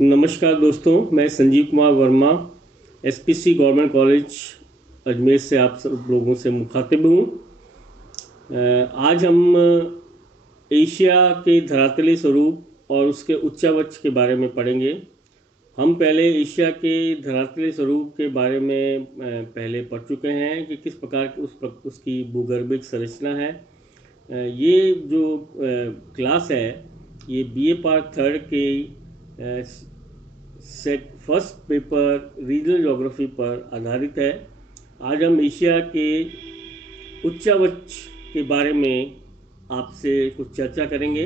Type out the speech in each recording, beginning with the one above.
नमस्कार दोस्तों, मैं Sanjeev Kumar Verma SPC government college Ajmer से आप सब लोगों से मुखातिब हूँ। आज हम एशिया के धरातली स्वरूप और उसके उच्चावच के बारे में पढ़ेंगे। हम पहले एशिया के धरातली स्वरूप के बारे में पहले पढ़ चुके हैं कि किस प्रकार की उसकी भूगर्भिक संरचना है। ये जो क्लास है ये बीए पार्ट थर्ड के set first paper regional geography पर आधारित है। आज हम एशिया के उच्चावच के बारे में आपसे कुछ चर्चा करेंगे।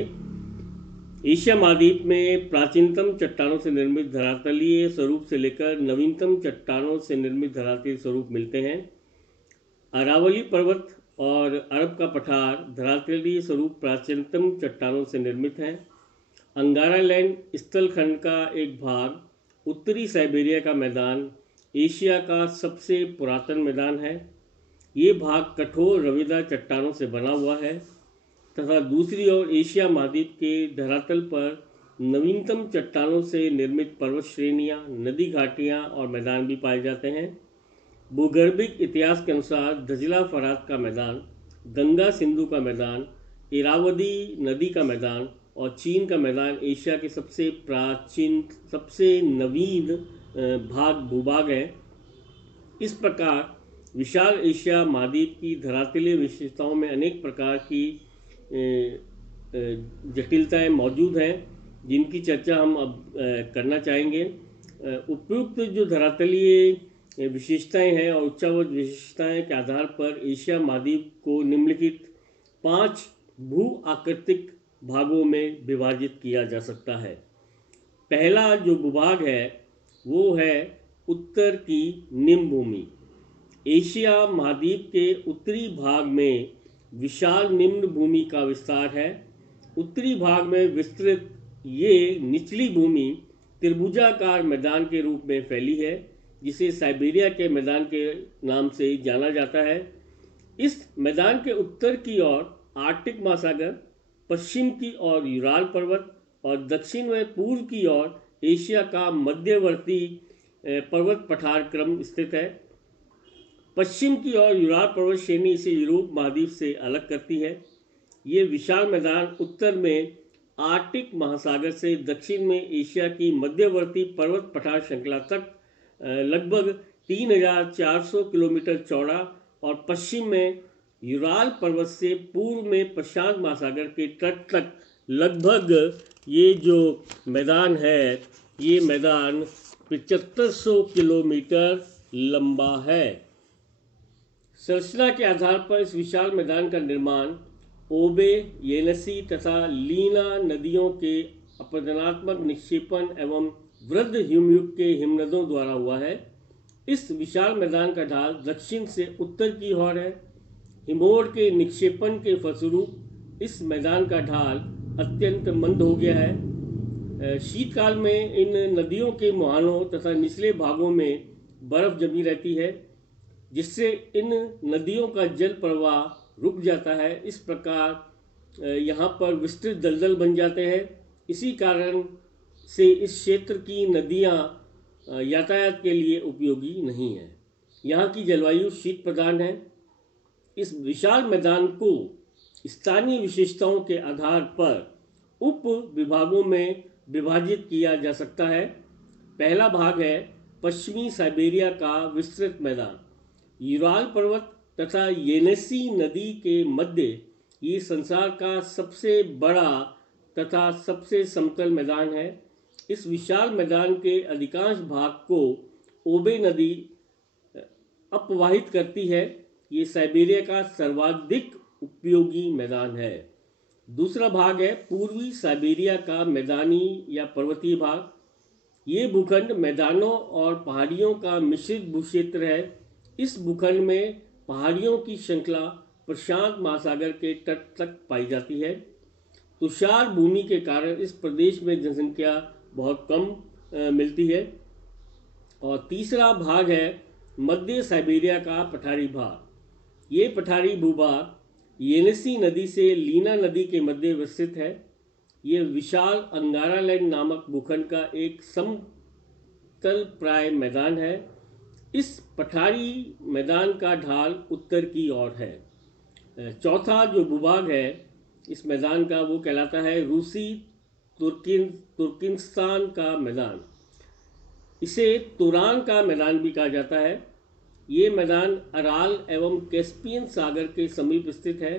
एशिया महाद्वीप में प्राचीनतम चट्टानों से निर्मित धरातलीय स्वरूप से लेकर नवीनतम चट्टानों से निर्मित धरातलीय स्वरूप मिलते हैं। अरावली पर्वत और अरब का पठार धरातलीय स्वरूप प्राचीनतम चट्टानों से निर्मित हैं। अंगारा लैंड स्थल खंड का एक भाग, उत्तरी साइबेरिया का मैदान एशिया का सबसे पुरातन मैदान है। ये भाग कठोर रवेदार चट्टानों से बना हुआ है तथा दूसरी ओर एशिया महाद्वीप के धरातल पर नवीनतम चट्टानों से निर्मित पर्वत श्रेणियाँ, नदी घाटियाँ और मैदान भी पाए जाते हैं। भूगर्भिक इतिहास के अनुसार दजला फरात का मैदान, गंगा सिंधु का मैदान, इरावदी नदी का मैदान और चीन का मैदान एशिया के सबसे प्राचीन, सबसे नवीन भूभाग है। इस प्रकार विशाल एशिया महाद्वीप की धरातलीय विशेषताओं में अनेक प्रकार की जटिलताएं मौजूद हैं, जिनकी चर्चा हम अब करना चाहेंगे। उपयुक्त जो धरातलीय विशेषताएं हैं और उच्चावच विशेषताएं के आधार पर एशिया महाद्वीप को निम्नलिखित 5 भू आकृतिक भागों में विभाजित किया जा सकता है। पहला जो भूभाग है वो है उत्तर की निम्न भूमि। एशिया महाद्वीप के उत्तरी भाग में विशाल निम्न भूमि का विस्तार है। उत्तरी भाग में विस्तृत ये निचली भूमि त्रिभुजाकार मैदान के रूप में फैली है, जिसे साइबेरिया के मैदान के नाम से जाना जाता है। इस मैदान के उत्तर की ओर आर्कटिक महासागर, पश्चिम की ओर यूराल पर्वत और दक्षिण व पूर्व की ओर एशिया का मध्यवर्ती पर्वत पठार क्रम स्थित है। पश्चिम की ओर यूराल पर्वत श्रेणी इसे यूरोप महाद्वीप से अलग करती है। ये विशाल मैदान उत्तर में आर्कटिक महासागर से दक्षिण में एशिया की मध्यवर्ती पर्वत पठार श्रृंखला तक लगभग 3400 किलोमीटर चौड़ा और पश्चिम में यूराल पर्वत से पूर्व में प्रशांत महासागर के तट तक लगभग ये जो मैदान है ये मैदान 7500 किलोमीटर लंबा है। संरचना के आधार पर इस विशाल मैदान का निर्माण ओबे, येनसी तथा लीना नदियों के अपरदनात्मक निक्षेपण एवं वृद्ध हिमयुग के हिमनदों द्वारा हुआ है। इस विशाल मैदान का ढाल दक्षिण से उत्तर की ओर है। हिमोर के निक्षेपण के फलस्वरूप इस मैदान का ढाल अत्यंत मंद हो गया है। शीतकाल में इन नदियों के मुहानों तथा निचले भागों में बर्फ जमी रहती है, जिससे इन नदियों का जल प्रवाह रुक जाता है। इस प्रकार यहाँ पर विस्तृत दलदल बन जाते हैं। इसी कारण से इस क्षेत्र की नदियाँ यातायात के लिए उपयोगी नहीं है। यहाँ की जलवायु शीत प्रधान है। इस विशाल मैदान को स्थानीय विशेषताओं के आधार पर उप विभागों में विभाजित किया जा सकता है। पहला भाग है पश्चिमी साइबेरिया का विस्तृत मैदान। यूराल पर्वत तथा येनेसी नदी के मध्य ये संसार का सबसे बड़ा तथा सबसे समतल मैदान है। इस विशाल मैदान के अधिकांश भाग को ओबे नदी अपवाहित करती है। ये साइबेरिया का सर्वाधिक उपयोगी मैदान है। दूसरा भाग है पूर्वी साइबेरिया का मैदानी या पर्वतीय भाग। ये भूखंड मैदानों और पहाड़ियों का मिश्रित भूक्षेत्र है। इस भूखंड में पहाड़ियों की श्रृंखला प्रशांत महासागर के तट तक पाई जाती है। तुषार भूमि के कारण इस प्रदेश में जनसंख्या बहुत कम मिलती है। और तीसरा भाग है मध्य साइबेरिया का पठारी भाग। ये पठारी भूभाग येनेसी नदी से लीना नदी के मध्य विस्तृत है। ये विशाल अंगारा लैंड नामक भूखंड का एक समतल प्राय मैदान है। इस पठारी मैदान का ढाल उत्तर की ओर है। चौथा जो भूभाग है इस मैदान का वो कहलाता है रूसी तुर्किस्तान का मैदान। इसे तुरान का मैदान भी कहा जाता है। ये मैदान अराल एवं कैस्पियन सागर के समीप स्थित है।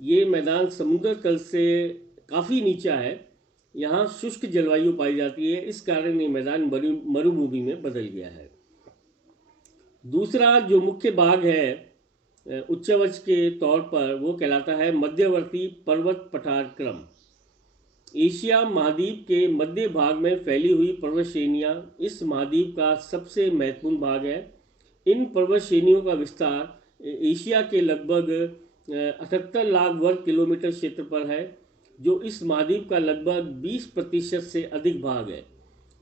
ये मैदान समुद्र तल से काफ़ी नीचा है। यहाँ शुष्क जलवायु पाई जाती है, इस कारण ये मैदान मरुभूमि में बदल गया है। दूसरा जो मुख्य भाग है उच्चवच के तौर पर वो कहलाता है मध्यवर्ती पर्वत पठार क्रम। एशिया महाद्वीप के मध्य भाग में फैली हुई पर्वत श्रेणियाँ इस महाद्वीप का सबसे महत्वपूर्ण भाग है। इन पर्वत श्रेणियों का विस्तार एशिया के लगभग 78 लाख वर्ग किलोमीटर क्षेत्र पर है, जो इस महाद्वीप का लगभग 20% से अधिक भाग है।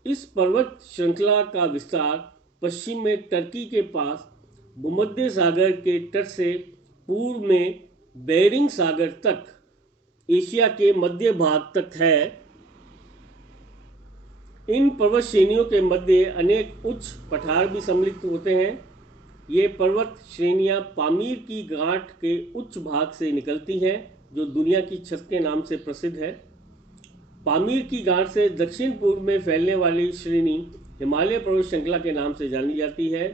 इस पर्वत श्रृंखला का विस्तार पश्चिम में टर्की के पास भूमध्य सागर के तट से पूर्व में बेरिंग सागर तक एशिया के मध्य भाग तक है। इन पर्वत श्रेणियों के मध्य अनेक उच्च पठार भी सम्मिलित होते हैं। ये पर्वत श्रेणियां पामीर की गांठ के उच्च भाग से निकलती हैं, जो दुनिया की छत के नाम से प्रसिद्ध है। पामीर की गांठ से दक्षिण पूर्व में फैलने वाली श्रेणी हिमालय पर्वत श्रृंखला के नाम से जानी जाती है।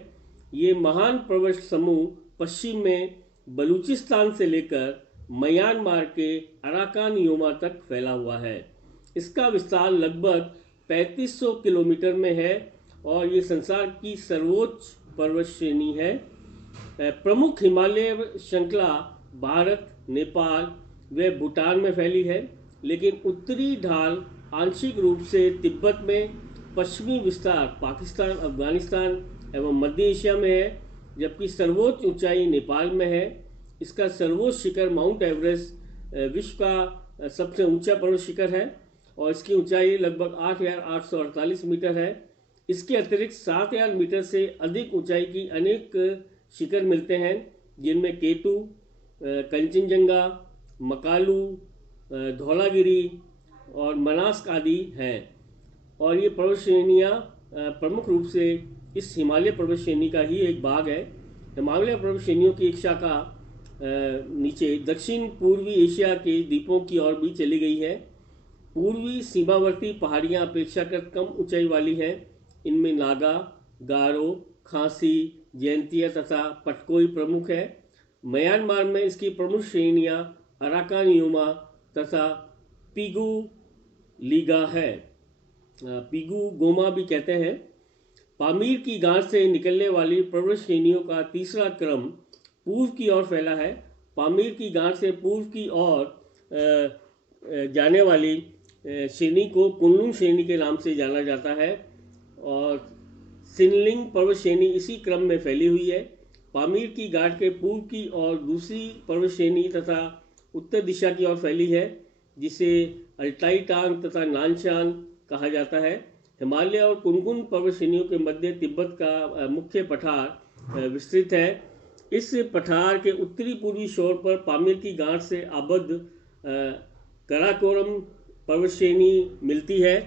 ये महान पर्वत समूह पश्चिम में बलूचिस्तान से लेकर म्यांमार के अराकान योमा तक फैला हुआ है। इसका विस्तार लगभग 3500 किलोमीटर में है और ये संसार की सर्वोच्च पर्वत श्रेणी है। प्रमुख हिमालय श्रृंखला भारत, नेपाल व भूटान में फैली है, लेकिन उत्तरी ढाल आंशिक रूप से तिब्बत में, पश्चिमी विस्तार पाकिस्तान, अफगानिस्तान एवं मध्य एशिया में है, जबकि सर्वोच्च ऊंचाई नेपाल में है। इसका सर्वोच्च शिखर माउंट एवरेस्ट विश्व का सबसे ऊंचा पर्वत शिखर है और इसकी ऊंचाई लगभग 8,848 मीटर है। इसके अतिरिक्त 7,000 मीटर से अधिक ऊंचाई की अनेक शिखर मिलते हैं, जिनमें केटू, कंचनजंगा, मकालू, धौलागिरी और मनास्क आदि हैं। और ये पर्वत श्रेणियाँ प्रमुख रूप से इस हिमालय पर्वत श्रेणी का ही एक भाग है। हिमालय पर्वत श्रेणियों की एक शाखा नीचे दक्षिण पूर्वी एशिया के द्वीपों की ओर भी चली गई है। पूर्वी सीमावर्ती पहाड़ियाँ अपेक्षाकृत कम ऊंचाई वाली हैं। इनमें नागा, गारो, खासी, जयंतिया तथा पटकोई प्रमुख है। म्यांमार में इसकी प्रमुख श्रेणियाँ अराकान योमा तथा पिगू लीगा है। पिगू गोमा भी कहते हैं। पामीर की गांठ से निकलने वाली पर्वत श्रेणियों का तीसरा क्रम पूर्व की ओर फैला है। पामीर की गांठ से पूर्व की ओर जाने वाली श्रेणी को कुनलुन श्रेणी के नाम से जाना जाता है और सिनलिंग पर्वत श्रेणी इसी क्रम में फैली हुई है। पामीर की गांठ के पूर्व की ओर दूसरी पर्वत श्रेणी तथा उत्तर दिशा की ओर फैली है, जिसे अल्टाई टांग तथा नानशान कहा जाता है। हिमालय और कुनकुन पर्वत श्रेणियों के मध्य तिब्बत का मुख्य पठार विस्तृत है। इस पठार के उत्तरी पूर्वी छोर पर पामीर की गांठ से आबद्ध कराकोरम पर्वत श्रेणी मिलती है।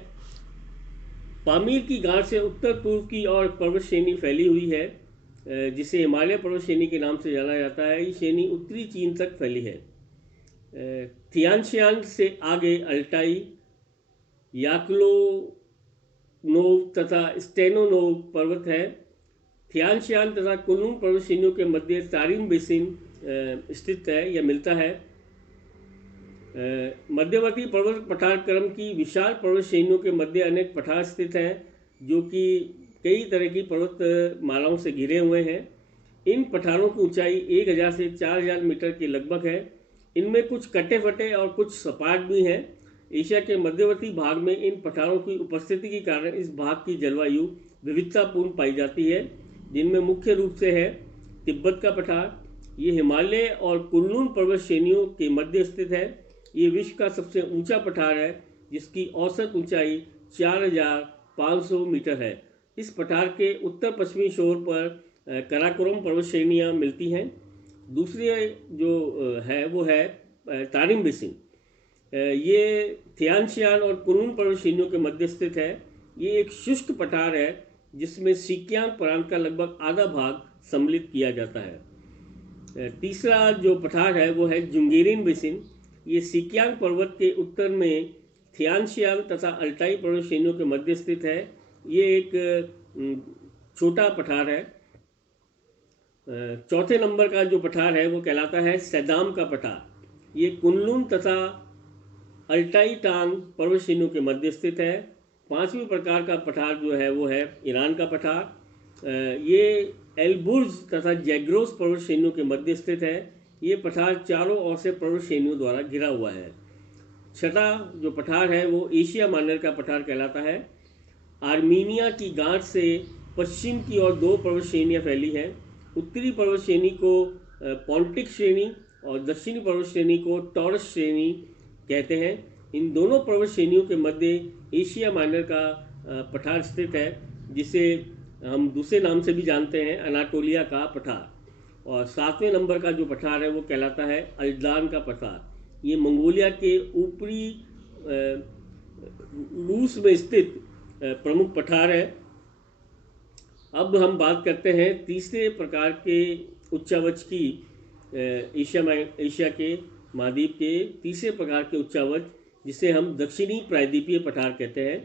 पामीर की गांठ से उत्तर पूर्व की ओर पर्वत श्रेणी फैली हुई है, जिसे हिमालय पर्वत श्रेणी के नाम से जाना जाता है। ये श्रेणी उत्तरी चीन तक फैली है। थियानशियान से आगे अल्टाई, याकुलोनोव तथा स्टेनोनोव पर्वत है। थियानशियान तथा कुनलुन पर्वत श्रेणियों के मध्य तारिम बेसिन स्थित है या मिलता है। मध्यवर्ती पर्वत पठार क्रम की विशाल पर्वत श्रेणियों के मध्य अनेक पठार स्थित हैं, जो कि कई तरह की पर्वत मालाओं से घिरे हुए हैं। इन पठारों की ऊंचाई 1000 से 4000 मीटर के लगभग है। इनमें कुछ कटे फटे और कुछ सपाट भी हैं। एशिया के मध्यवर्ती भाग में इन पठारों की उपस्थिति के कारण इस भाग की जलवायु विविधतापूर्ण पाई जाती है, जिनमें मुख्य रूप से है तिब्बत का पठार। ये हिमालय और कुनलुन पर्वत श्रेणियों के मध्य स्थित है। ये विश्व का सबसे ऊंचा पठार है, जिसकी औसत ऊंचाई 4500 मीटर है। इस पठार के उत्तर पश्चिमी छोर पर कराकोरम पर्वत श्रेणियाँ मिलती हैं। दूसरी जो है वो है तारिम बेसिन। ये थियानशियान और कुनलुन पर्वत श्रेणियों के मध्य स्थित है। ये एक शुष्क पठार है जिसमें सिक्यांग प्रांत का लगभग आधा भाग सम्मिलित किया जाता है। तीसरा जो पठार है वो है जुंगेरिन बेसिन। ये सिक्यांग पर्वत के उत्तर में थियानशियान तथा अल्टाई पर्वत श्रेणियों के मध्य स्थित है। ये एक छोटा पठार है। चौथे नंबर का जो पठार है वो कहलाता है सैदाम का पठार। ये कुनलुन तथा अल्टाई टांग पर्वत श्रेणियों के मध्य स्थित है। पांचवें प्रकार का पठार जो है वो है ईरान का पठार। ये एलबुर्ज तथा जैग्रोस पर्वत श्रेणियों के मध्य स्थित है। ये पठार चारों ओर से पर्वत श्रेणियों द्वारा घिरा हुआ है। छठा जो पठार है वो एशिया माइनर का पठार कहलाता है। आर्मीनिया की गांठ से पश्चिम की ओर दो पर्वत श्रेणियाँ फैली हैं। उत्तरी पर्वत श्रेणी को पॉन्टिक श्रेणी और दक्षिणी पर्वत श्रेणी को टॉरस श्रेणी कहते हैं। इन दोनों पर्वत श्रेणियों के मध्य एशिया माइनर का पठार स्थित है, जिसे हम दूसरे नाम से भी जानते हैं अनाटोलिया का पठार। और सातवें नंबर का जो पठार है वो कहलाता है अल्दान का पठार। ये मंगोलिया के ऊपरी रूस में स्थित प्रमुख पठार है। अब हम बात करते हैं तीसरे प्रकार के उच्चावच की। एशिया के महाद्वीप के तीसरे प्रकार के उच्चावच, जिसे हम दक्षिणी प्रायद्वीपीय पठार कहते हैं।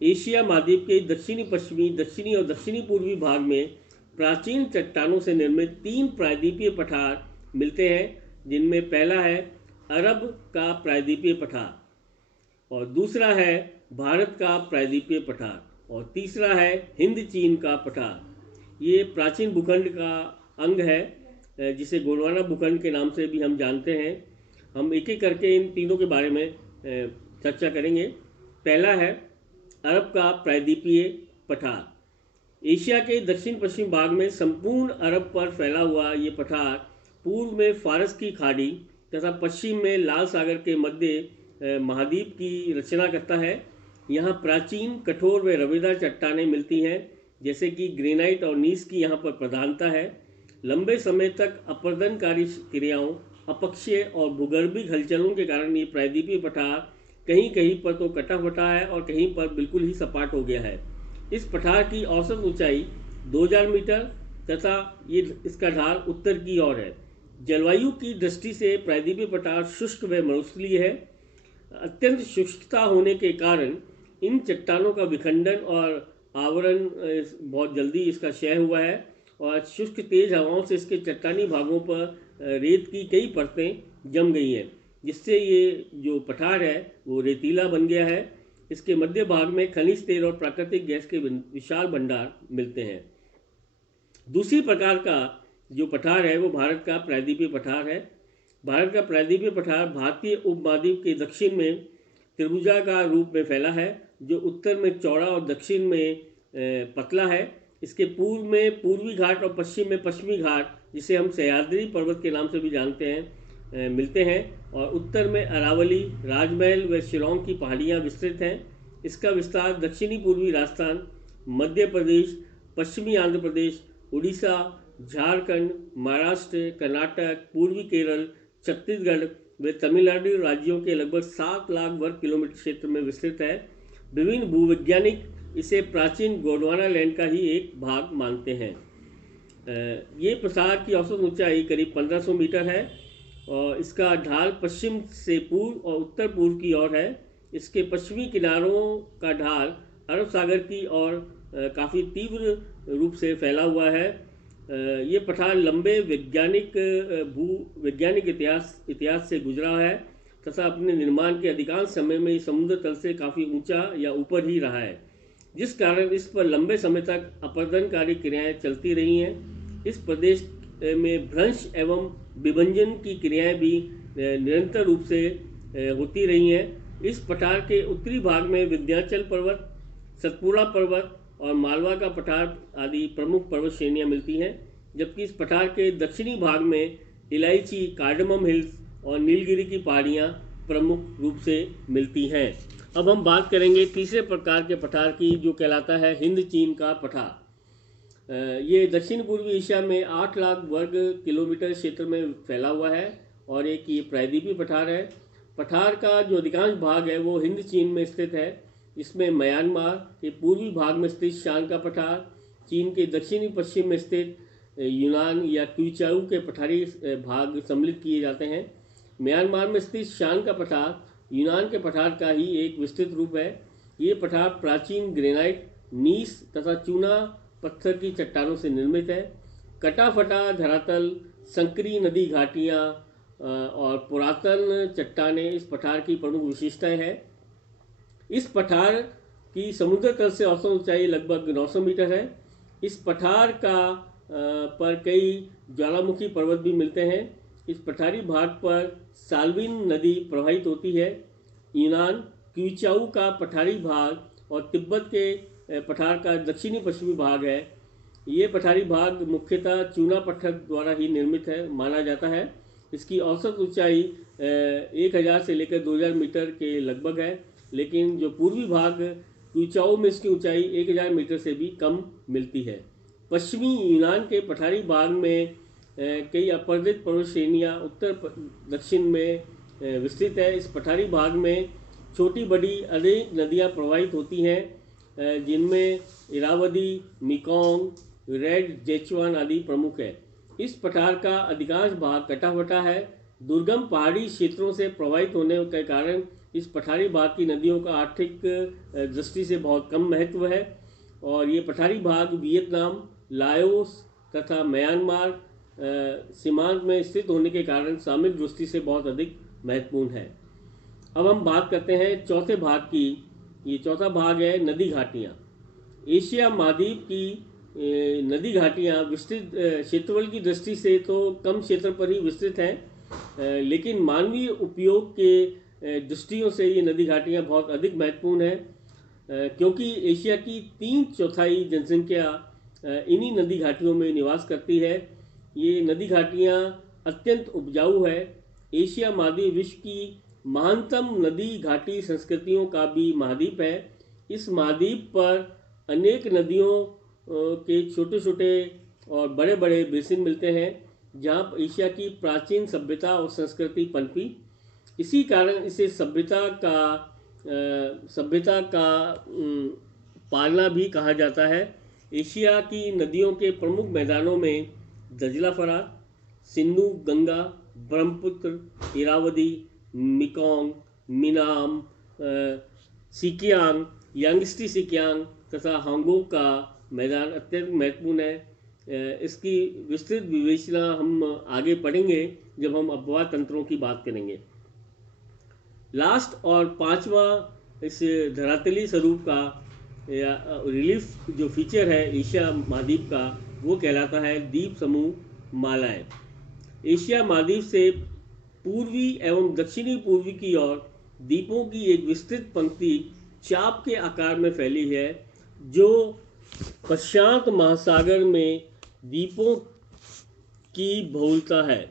एशिया महाद्वीप के दक्षिणी पश्चिमी, दक्षिणी और दक्षिणी पूर्वी भाग में प्राचीन चट्टानों से निर्मित तीन प्रायद्वीपीय पठार मिलते हैं, जिनमें पहला है अरब का प्रायद्वीपीय पठार और दूसरा है भारत का प्रायद्वीपीय पठार और तीसरा है हिंद चीन का पठार। ये प्राचीन भूखंड का अंग है, जिसे गोंडवाना भूखंड के नाम से भी हम जानते हैं। हम एक एक करके इन तीनों के बारे में चर्चा करेंगे। पहला है अरब का प्रायद्वीपीय पठार। एशिया के दक्षिण पश्चिम भाग में संपूर्ण अरब पर फैला हुआ ये पठार पूर्व में फारस की खाड़ी तथा पश्चिम में लाल सागर के मध्य महाद्वीप की रचना करता है। यहाँ प्राचीन कठोर व रवेदार चट्टानें मिलती हैं, जैसे कि ग्रेनाइट और नीस की यहाँ पर प्रधानता है। लंबे समय तक अपरदनकारी क्रियाओं, अपक्षय और भूगर्भिक हलचलों के कारण ये प्रायद्वीपीय पठार कहीं कहीं पर तो कटा फटा है और कहीं पर बिल्कुल ही सपाट हो गया है। इस पठार की औसत ऊंचाई 2000 मीटर तथा ये इसका ढाल उत्तर की ओर है। जलवायु की दृष्टि से प्रायद्वीपीय पठार शुष्क व मरुस्थलीय है। अत्यंत शुष्कता होने के कारण इन चट्टानों का विखंडन और आवरण बहुत जल्दी इसका क्षय हुआ है और शुष्क तेज हवाओं से इसके चट्टानी भागों पर रेत की कई परतें जम गई हैं, जिससे ये जो पठार है वो रेतीला बन गया है। इसके मध्य भाग में खनिज तेल और प्राकृतिक गैस के विशाल भंडार मिलते हैं। दूसरी प्रकार का जो पठार है वो भारत का प्रायद्वीपीय पठार है। भारत का प्रायद्वीपीय पठार भारतीय उपमहाद्वीप के दक्षिण में त्रिभुजाकार रूप में फैला है, जो उत्तर में चौड़ा और दक्षिण में पतला है। इसके पूर्व में पूर्वी घाट और पश्चिम में पश्चिमी घाट, जिसे हम सह्याद्री पर्वत के नाम से भी जानते हैं, मिलते हैं और उत्तर में अरावली, राजमहल व शिलांग की पहाड़ियाँ विस्तृत हैं। इसका विस्तार दक्षिणी पूर्वी राजस्थान, मध्य प्रदेश, पश्चिमी आंध्र प्रदेश, उड़ीसा, झारखंड, महाराष्ट्र, कर्नाटक, पूर्वी केरल, छत्तीसगढ़ व तमिलनाडु राज्यों के लगभग 7 लाख वर्ग किलोमीटर क्षेत्र में विस्तृत है। विभिन्न भूवैज्ञानिक इसे प्राचीन गोंडवाना लैंड का ही एक भाग मानते हैं। ये पठार की औसत ऊंचाई करीब 1500 मीटर है और इसका ढाल पश्चिम से पूर्व और उत्तर पूर्व की ओर है। इसके पश्चिमी किनारों का ढाल अरब सागर की ओर काफ़ी तीव्र रूप से फैला हुआ है। ये पठार लंबे भूवैज्ञानिक इतिहास से गुजरा है तथा अपने निर्माण के अधिकांश समय में समुद्र तल से काफ़ी ऊंचा या ऊपर ही रहा है, जिस कारण इस पर लंबे समय तक अपरदनकारी क्रियाएं चलती रही हैं। इस प्रदेश में भ्रंश एवं विभंजन की क्रियाएं भी निरंतर रूप से होती रही हैं। इस पठार के उत्तरी भाग में विंध्याचल पर्वत, सतपुड़ा पर्वत और मालवा का पठार आदि प्रमुख पर्वत श्रेणियाँ मिलती हैं, जबकि इस पठार के दक्षिणी भाग में इलायची, कार्डमम हिल्स और नीलगिरी की पहाड़ियाँ प्रमुख रूप से मिलती हैं। अब हम बात करेंगे तीसरे प्रकार के पठार की, जो कहलाता है हिंद चीन का पठार। ये दक्षिण पूर्वी एशिया में 8 लाख वर्ग किलोमीटर क्षेत्र में फैला हुआ है और एक ये प्रायद्वीपीय पठार है। पठार का जो अधिकांश भाग है वो हिंद चीन में स्थित है। इसमें म्यांमार के पूर्वी भाग में स्थित शान का पठार, चीन के दक्षिणी पश्चिम में स्थित यूनान या क्यूचाऊ के पठारी भाग सम्मिलित किए जाते हैं। म्यांमार में स्थित शान का पठार यूनान के पठार का ही एक विस्तृत रूप है। ये पठार प्राचीन ग्रेनाइट, नीस तथा चूना पत्थर की चट्टानों से निर्मित है। कटा फटा धरातल, संकरी नदी घाटियाँ और पुरातन चट्टानें इस पठार की प्रमुख विशेषताएं हैं। इस पठार की समुद्र तल से औसत ऊंचाई लगभग 900 मीटर है। इस पठार पर कई ज्वालामुखी पर्वत भी मिलते हैं। इस पठारी भाग पर साल्विन नदी प्रवाहित होती है। यूनान, क्यूचाऊ का पठारी भाग और तिब्बत के पठार का दक्षिणी पश्चिमी भाग है। ये पठारी भाग मुख्यतः चूना पत्थर द्वारा ही निर्मित है माना जाता है। इसकी औसत ऊंचाई 1000 से लेकर 2000 मीटर के लगभग है, लेकिन जो पूर्वी भाग क्यूचाऊ में इसकी ऊंचाई 1000 मीटर से भी कम मिलती है। पश्चिमी यूनान के पठारी भाग में कई अपरदित पर्वत श्रेणियाँ उत्तर दक्षिण में विस्तृत है। इस पठारी भाग में छोटी बड़ी अनेक नदियाँ प्रवाहित होती हैं, जिनमें इरावदी, मेकोंग, रेड जेचुआन आदि प्रमुख है। इस पठार का अधिकांश भाग कटाफटा है। दुर्गम पहाड़ी क्षेत्रों से प्रवाहित होने के कारण इस पठारी भाग की नदियों का आर्थिक दृष्टि से बहुत कम महत्व है, और ये पठारी भाग वियतनाम, लाओस तथा म्यांमार सीमांत में स्थित होने के कारण सामरिक दृष्टि से बहुत अधिक महत्वपूर्ण है। अब हम बात करते हैं चौथे भाग की। ये चौथा भाग है नदी घाटियाँ। एशिया महाद्वीप की नदी घाटियाँ विस्तृत क्षेत्रफल की दृष्टि से तो कम क्षेत्र पर ही विस्तृत हैं, लेकिन मानवीय उपयोग के दृष्टियों से ये नदी घाटियाँ बहुत अधिक महत्वपूर्ण हैं, क्योंकि एशिया की 3/4 जनसंख्या इन्हीं नदी घाटियों में निवास करती है। ये नदी घाटियाँ अत्यंत उपजाऊ है। एशिया महाद्वीप विश्व की महानतम नदी घाटी संस्कृतियों का भी महाद्वीप है। इस महाद्वीप पर अनेक नदियों के छोटे छोटे और बड़े बड़े बेसिन मिलते हैं, जहाँ एशिया की प्राचीन सभ्यता और संस्कृति पनपी। इसी कारण इसे सभ्यता का पालना भी कहा जाता है। एशिया की नदियों के प्रमुख मैदानों में दजला फरात, Sindhu, Ganga, Brahmaputra, Irrawaddy, Mekong, Menam, Sikiang, Yangtze Sikiang तथा हांगो का मैदान अत्यंत महत्वपूर्ण है। इसकी विस्तृत विवेचना हम आगे पढ़ेंगे जब हम अपवाह तंत्रों की बात करेंगे। लास्ट और पांचवा इस धरातलीय स्वरूप का या रिलीफ जो फीचर है एशिया महाद्वीप का, वो कहलाता है द्वीप समूह मालाएं। एशिया महाद्वीप से पूर्वी एवं दक्षिणी पूर्वी की ओर द्वीपों की एक विस्तृत पंक्ति चाप के आकार में फैली है, जो प्रशांत महासागर में द्वीपों की बहुलता है।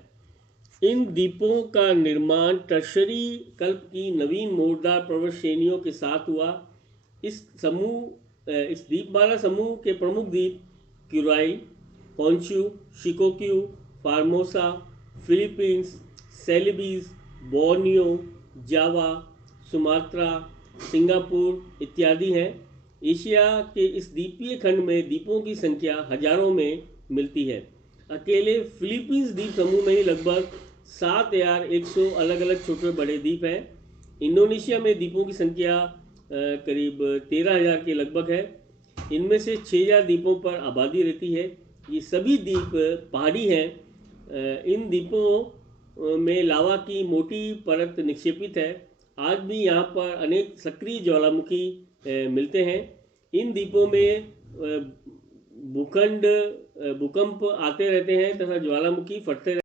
इन द्वीपों का निर्माण टर्शरी कल्प की नवीन मोड़दार पर्वत श्रेणियों के साथ हुआ। इस द्वीपमाला समूह के प्रमुख द्वीप क्यूराई, होन्शु, शिकोक्यू, फार्मोसा, फिलीपींस, सेलिबीज, बोर्नियो, जावा, सुमात्रा, सिंगापुर इत्यादि हैं। एशिया के इस द्वीपीय खंड में द्वीपों की संख्या हजारों में मिलती है। अकेले फिलीपींस द्वीप समूह में ही लगभग 7100 अलग अलग छोटे बड़े द्वीप हैं। इंडोनेशिया में द्वीपों की संख्या करीब 13000 के लगभग है। इनमें से 6000 द्वीपों पर आबादी रहती है। ये सभी द्वीप पहाड़ी हैं। इन द्वीपों में लावा की मोटी परत निक्षेपित है। आज भी यहाँ पर अनेक सक्रिय ज्वालामुखी मिलते हैं। इन द्वीपों में भूकंप आते रहते हैं तथा ज्वालामुखी फटते